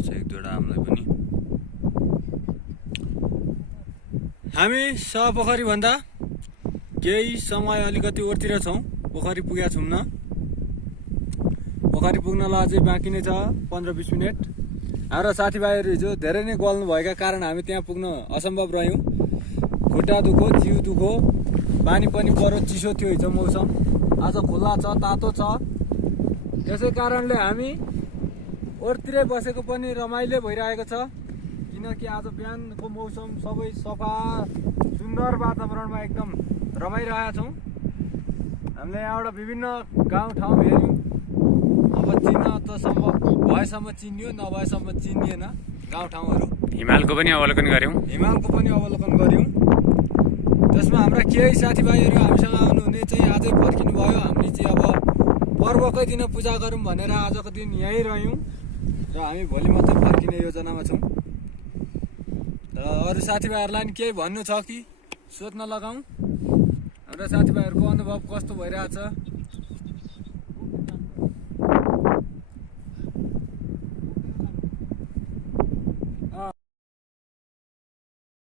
पर्छ एक दुईवटा हामीलाई पनि। हामी पोखरी भन्दा केही समय अलिकति ओरतिर छौँ, पोखरी पुगेका छौँ। पोखरी पुग्नलाई अझै बाँकी नै छ 15-20 मिनट। हाम्रो साथीभाइहरू हिजो धेरै नै गल्नु भएका कारण हामी त्यहाँ पुग्न असम्भव रह्यौँ। खुट्टा दुखो, जिउ दुखो, पानी पनि बढो चिसो थियो हिजो मौसम, आज खुल्ला छ, तातो छ। त्यसै कारणले हामी ओरतिरै बसेको पनि रमाइलो भइरहेको छ, किनकि आज बिहानको मौसम सबै सफा सुन्दर वातावरणमा एकदम रमाइरहेका छौँ। हामीले यहाँबाट विभिन्न गाउँ ठाउँ हेऱ्यौँ। अब चिन्न त सम्भव भएसम्म चिनियो, नभएसम्म चिनिएन गाउँ ठाउँहरू। हिमालको पनि अवलोकन गऱ्यौँ। त्यसमा हाम्रा केही साथीभाइहरू हामीसँग आउनुहुने चाहिँ आजै फर्किनु भयो। हामीले चाहिँ अब पर्वकै दिन पूजा गरौँ भनेर आजको दिन यहीँ रह्यौँ र हामी भोलि मात्रै फर्किने योजनामा छौँ। र अरू साथीभाइहरूलाई नि केही भन्नु छ कि सोध्न लगाउँ। हाम्रा साथीभाइहरूको अनुभव कस्तो भइरहेछ?